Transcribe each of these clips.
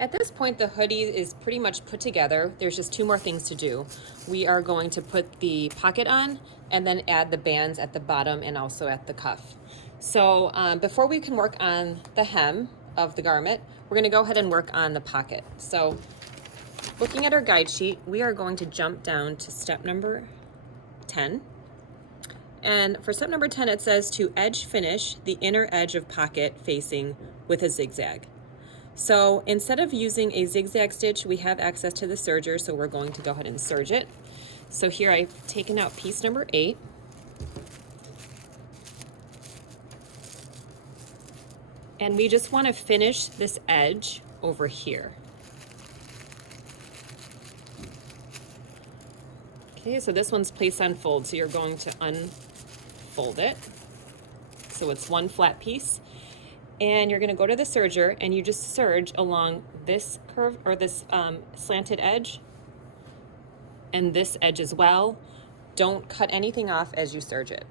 At this point, the hoodie is pretty much put together. There's just two more things to do. We are going to put the pocket on and then add the bands at the bottom and also at the cuff. So before we can work on the hem of the garment, we're gonna go ahead and work on the pocket. So looking at our guide sheet, we are going to jump down to step number 10. And for step number 10, it says to edge finish the inner edge of pocket facing with a zigzag. So instead of using a zigzag stitch, we have access to the serger, so we're going to go ahead and serge it. So here I've taken out piece number 8. And we just want to finish this edge over here. Okay, so this one's placed on fold, so you're going to unfold it. So it's one flat piece. And you're gonna go to the serger and you just serge along this curve or this slanted edge and this edge as well. Don't cut anything off as you serge it.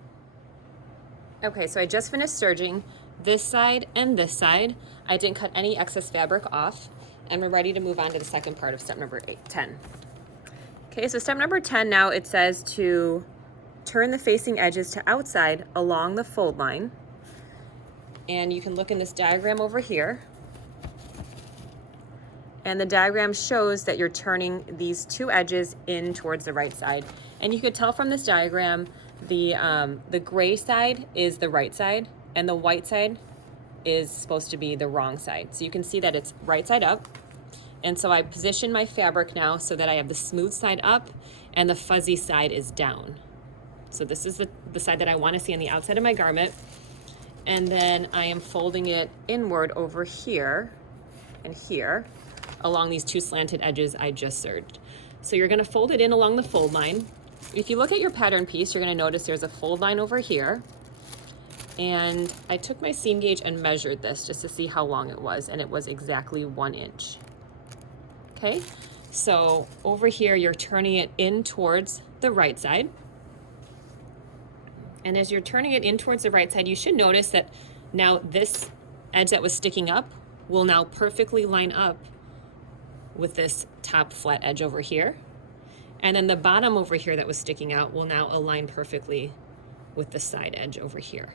Okay, so I just finished serging this side and this side. I didn't cut any excess fabric off, and we're ready to move on to the second part of step number 10. Okay, so step number 10 now, it says to turn the facing edges to outside along the fold line. And you can look in this diagram over here. And the diagram shows that you're turning these two edges in towards the right side. And you could tell from this diagram, the gray side is the right side and the white side is supposed to be the wrong side. So you can see that it's right side up. And so I position my fabric now so that I have the smooth side up and the fuzzy side is down. So this is the side that I want to see on the outside of my garment. And then I am folding it inward over here and here along these two slanted edges I just serged. So you're gonna fold it in along the fold line. If you look at your pattern piece, you're gonna notice there's a fold line over here. And I took my seam gauge and measured this just to see how long it was, and it was exactly 1 inch. Okay, so over here, you're turning it in towards the right side. And as you're turning it in towards the right side, you should notice that now this edge that was sticking up will now perfectly line up with this top flat edge over here. And then the bottom over here that was sticking out will now align perfectly with the side edge over here.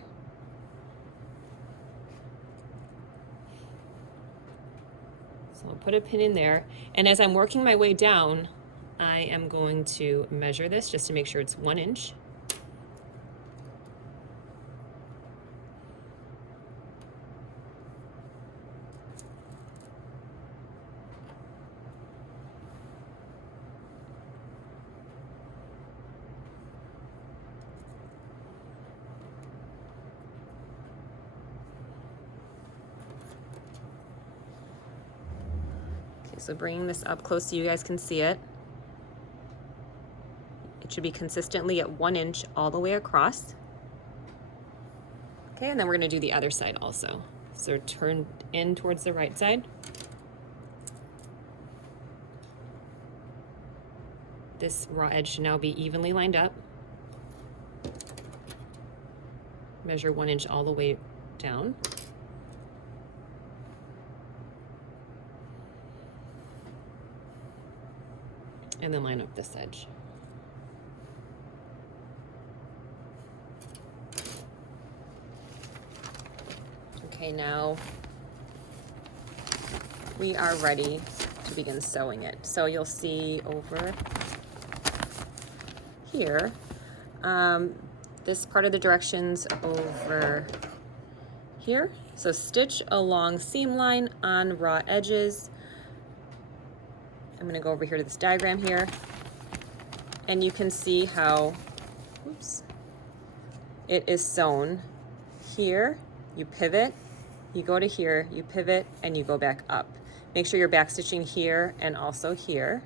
So I'll put a pin in there. And as I'm working my way down, I am going to measure this just to make sure it's 1 inch. So bringing this up close so you guys can see it. It should be consistently at 1 inch all the way across. Okay, and then we're gonna do the other side also. So turn in towards the right side. This raw edge should now be evenly lined up. Measure 1 inch all the way down. And then line up this edge. Okay, now we are ready to begin sewing it. So you'll see over here, this part of the directions over here. So stitch along seam line on raw edges. I'm gonna go over here to this diagram here, and you can see how, oops, it is sewn here. You pivot, you go to here, you pivot, and you go back up. Make sure you're back stitching here and also here.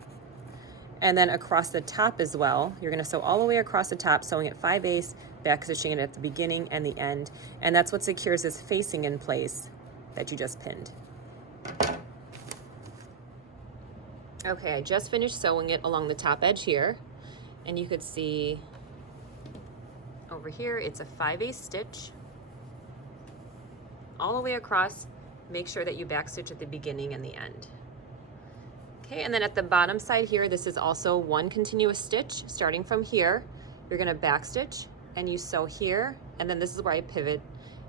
And then across the top as well, you're gonna sew all the way across the top, sewing at 5/8, back stitching it at the beginning and the end. And that's what secures this facing in place that you just pinned. Okay, I just finished sewing it along the top edge here, and you could see over here, it's a 5/8 stitch all the way across. Make sure that you back stitch at the beginning and the end. Okay, and then at the bottom side here, this is also one continuous stitch. Starting from here, you're gonna back stitch and you sew here, and then this is where I pivot.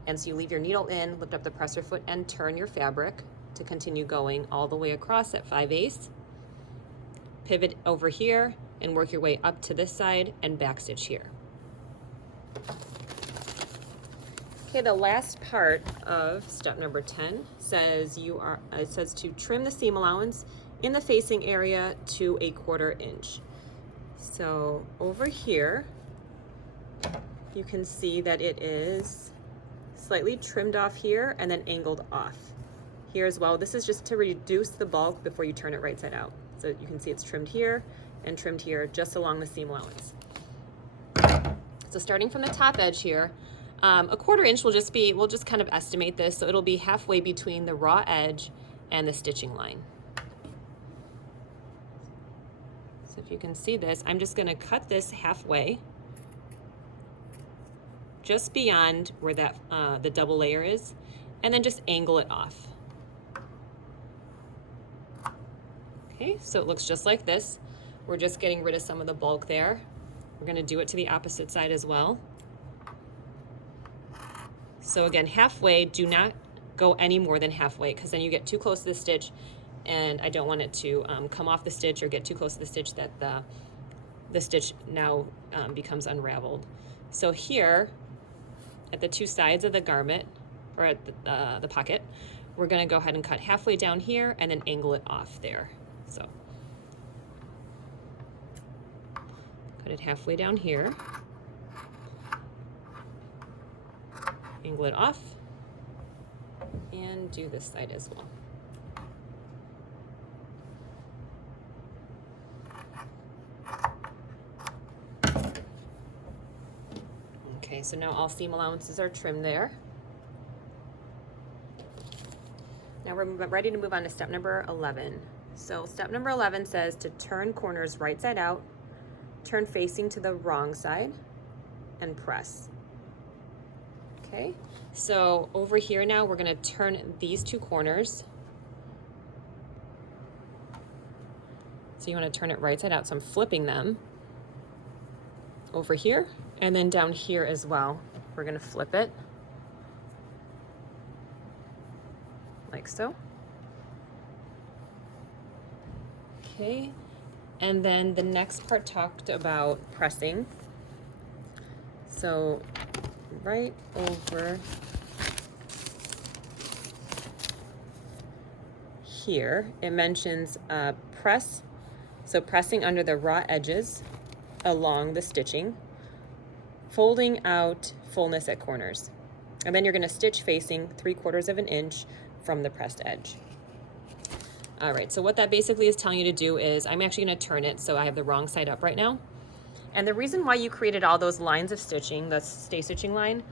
And so you leave your needle in, lift up the presser foot and turn your fabric to continue going all the way across at 5/8. Pivot over here and work your way up to this side and back stitch here. Okay, the last part of step number 10 says it says to trim the seam allowance in the facing area to 1/4 inch. So over here, you can see that it is slightly trimmed off here and then angled off here as well. This is just to reduce the bulk before you turn it right side out. So you can see it's trimmed here and trimmed here just along the seam allowance. So starting from the top edge here, 1/4 inch we'll just kind of estimate this. So it'll be halfway between the raw edge and the stitching line. So if you can see this, I'm just gonna cut this halfway, just beyond where that the double layer is, and then just angle it off. Okay, so it looks just like this. We're just getting rid of some of the bulk there. We're gonna do it to the opposite side as well. So again, halfway, do not go any more than halfway, because then you get too close to the stitch, and I don't want it to come off the stitch or get too close to the stitch that the stitch now becomes unraveled. So here, at the two sides of the garment, or at the pocket, we're gonna go ahead and cut halfway down here and then angle it off there. So cut it halfway down here, angle it off, and do this side as well. Okay, so now all seam allowances are trimmed there. Now we're ready to move on to step number 11. So step number 11 says to turn corners right side out, turn facing to the wrong side, and press. Okay, so over here now we're gonna turn these two corners. So you wanna turn it right side out, so I'm flipping them over here, and then down here as well. We're gonna flip it, like so. Okay, and then the next part talked about pressing. So right over here, it mentions press. So pressing under the raw edges along the stitching, folding out fullness at corners. And then you're gonna stitch facing 3/4 inch from the pressed edge. All right, so what that basically is telling you to do is, I'm actually gonna turn it so I have the wrong side up right now. And the reason why you created all those lines of stitching, the stay stitching line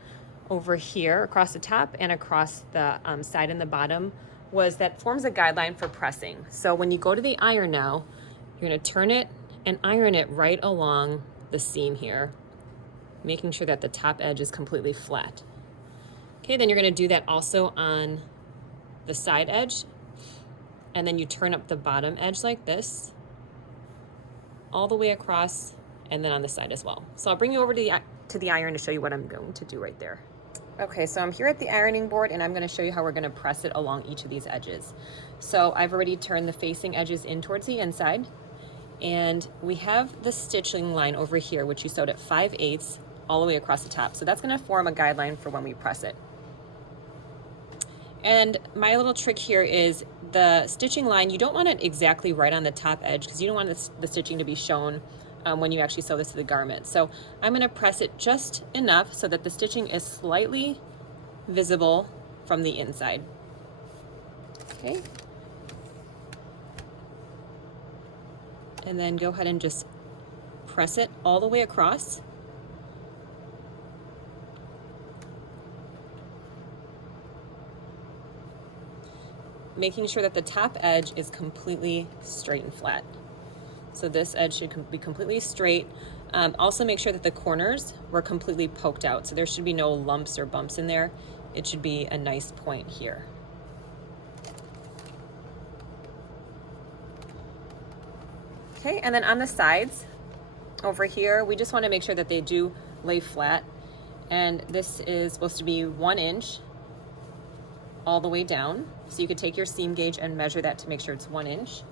over here across the top and across the side and the bottom, was that forms a guideline for pressing. So when you go to the iron now, you're gonna turn it and iron it right along the seam here, making sure that the top edge is completely flat. Okay, then you're gonna do that also on the side edge, and then you turn up the bottom edge like this, all the way across, and then on the side as well. So I'll bring you over to the iron to show you what I'm going to do right there. Okay, so I'm here at the ironing board and I'm gonna show you how we're gonna press it along each of these edges. So I've already turned the facing edges in towards the inside, and we have the stitching line over here, which you sewed at 5/8 all the way across the top. So that's gonna form a guideline for when we press it. And my little trick here is the stitching line, you don't want it exactly right on the top edge, because you don't want the stitching to be shown when you actually sew this to the garment. So I'm gonna press it just enough so that the stitching is slightly visible from the inside. Okay. And then go ahead and just press it all the way across. Making sure that the top edge is completely straight and flat. So this edge should be completely straight. Also make sure that the corners were completely poked out. So there should be no lumps or bumps in there. It should be a nice point here. Okay, and then on the sides over here, we just want to make sure that they do lay flat. And this is supposed to be 1 inch all the way down. So you could take your seam gauge and measure that to make sure it's 1 inch.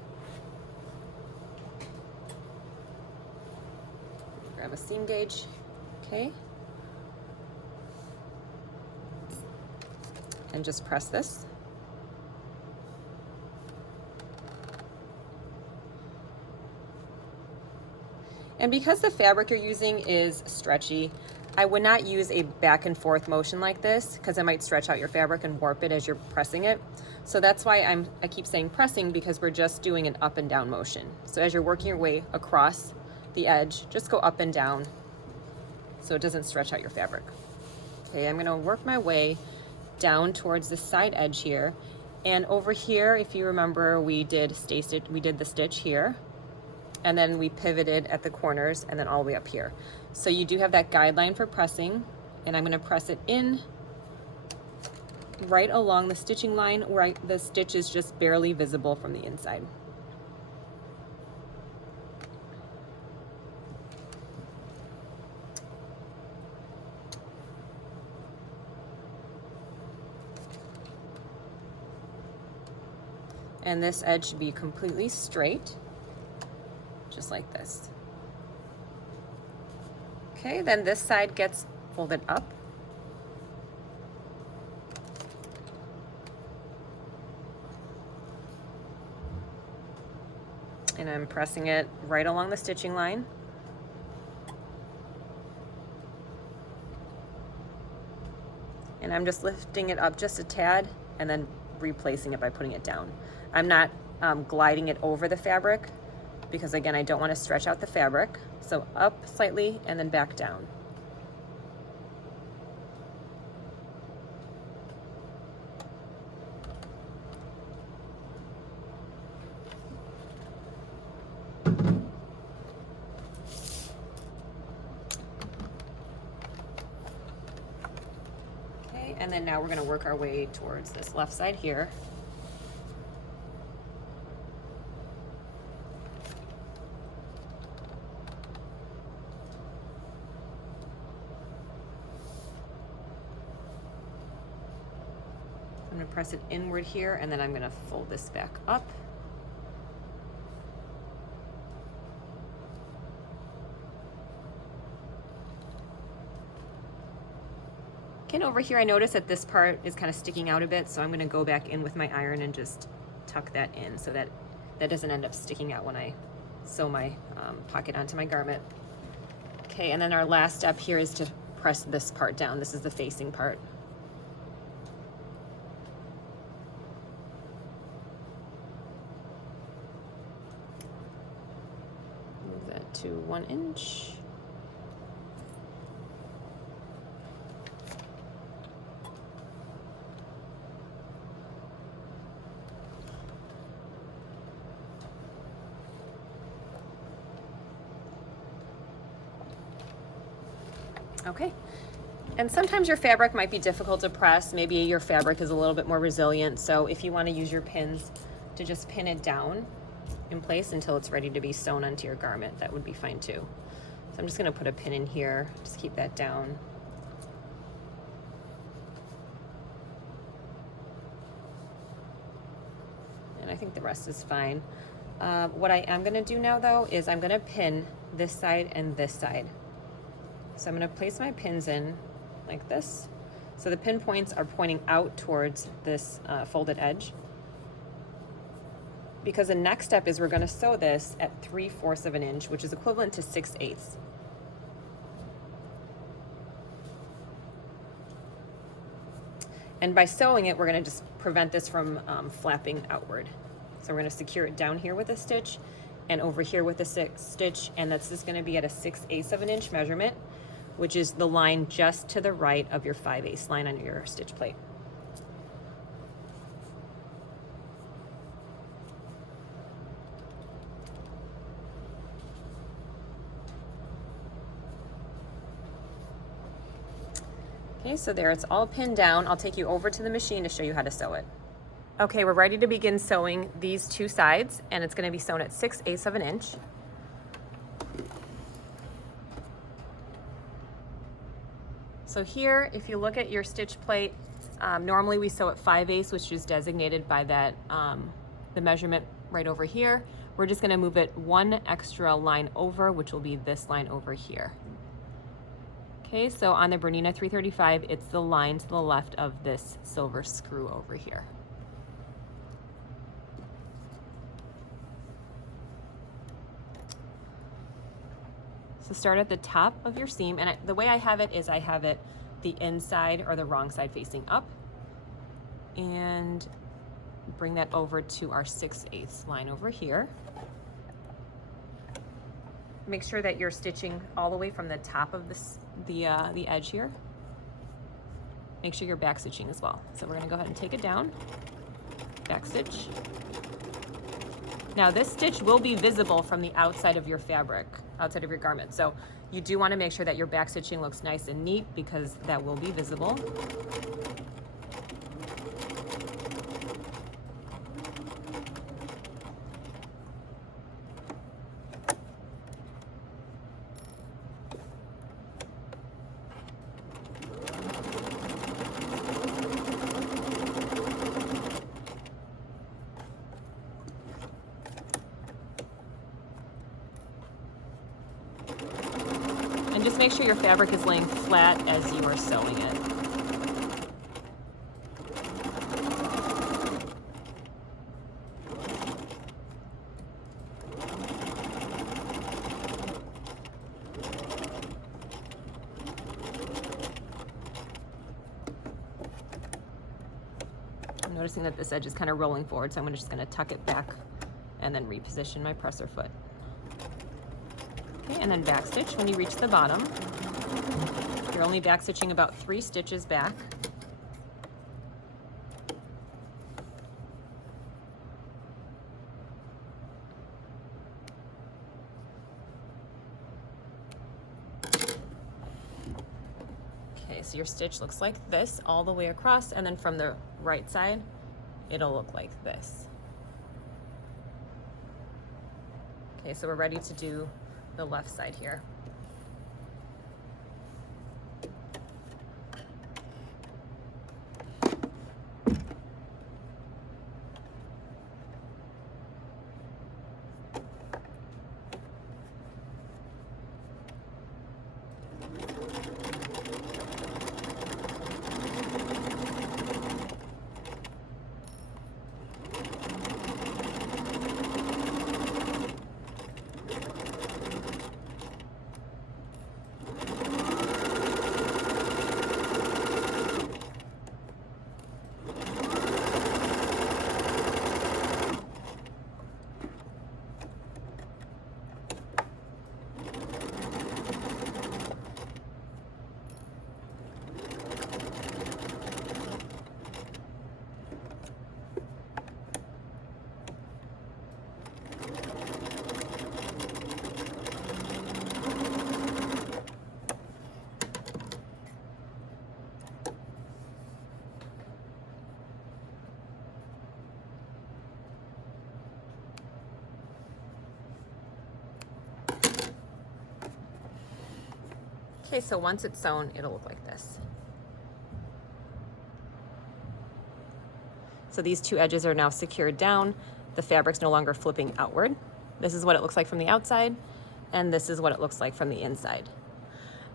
Grab a seam gauge, okay. And just press this. And because the fabric you're using is stretchy, I would not use a back and forth motion like this because it might stretch out your fabric and warp it as you're pressing it. So that's why I keep saying pressing, because we're just doing an up and down motion. So as you're working your way across the edge, just go up and down so it doesn't stretch out your fabric. Okay, I'm gonna work my way down towards the side edge here. And over here, if you remember, we did the stitch here, and then we pivoted at the corners and then all the way up here. So you do have that guideline for pressing, and I'm gonna press it in right along the stitching line where the stitch is just barely visible from the inside. And this edge should be completely straight, just like this. Okay, then this side gets folded up. And I'm pressing it right along the stitching line. And I'm just lifting it up just a tad and then replacing it by putting it down. I'm not gliding it over the fabric because, again, I don't want to stretch out the fabric. So up slightly and then back down. Okay, and then now we're going to work our way towards this left side here. I'm going to press it inward here, and then I'm going to fold this back up. Okay, and over here I notice that this part is kind of sticking out a bit, so I'm going to go back in with my iron and just tuck that in so that that doesn't end up sticking out when I sew my pocket onto my garment. Okay, and then our last step here is to press this part down. This is the facing part. To 1 inch. Okay. And sometimes your fabric might be difficult to press. Maybe your fabric is a little bit more resilient. So if you want to use your pins to just pin it down in place until it's ready to be sewn onto your garment, that would be fine too. So I'm just going to put a pin in here, just keep that down. And I think the rest is fine. What I am going to do now though is I'm going to pin this side and this side. So I'm going to place my pins in like this. So the pin points are pointing out towards this folded edge. Because the next step is we're going to sew this at 3/4 of an inch, which is equivalent to 6/8. And by sewing it, we're going to just prevent this from flapping outward. So we're going to secure it down here with a stitch and over here with a stitch, and that's just going to be at a 6/8 of an inch measurement, which is the line just to the right of your 5/8 line on your stitch plate. Okay, so there, it's all pinned down. I'll take you over to the machine to show you how to sew it. Okay, we're ready to begin sewing these two sides, and it's going to be sewn at 6/8 of an inch. So here, if you look at your stitch plate, normally we sew at 5/8, which is designated by that the measurement right over here. We're just going to move it one extra line over, which will be this line over here. Okay, so on the Bernina 335, it's the line to the left of this silver screw over here. So start at the top of your seam, and the way I have it is I have it the inside or the wrong side facing up, and bring that over to our 6/8 line over here. Make sure that you're stitching all the way from the top of the edge here. Make sure you're back stitching as well. So we're going to go ahead and take it down, back stitch. Now this stitch will be visible from the outside of your fabric, outside of your garment. So you do want to make sure that your back stitching looks nice and neat because that will be visible. And just make sure your fabric is laying flat as you are sewing it. I'm noticing that this edge is kind of rolling forward, so I'm just going to tuck it back and then reposition my presser foot. Okay, and then back stitch when you reach the bottom. You're only back stitching about 3 stitches back. Okay, so your stitch looks like this all the way across, and then from the right side, it'll look like this. Okay, so we're ready to do the left side here. Okay, so once it's sewn, it'll look like this. So these 2 edges are now secured down. The fabric's no longer flipping outward. This is what it looks like from the outside, and this is what it looks like from the inside.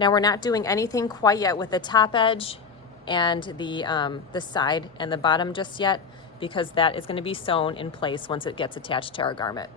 Now we're not doing anything quite yet with the top edge and the side and the bottom just yet, because that is going to be sewn in place once it gets attached to our garment.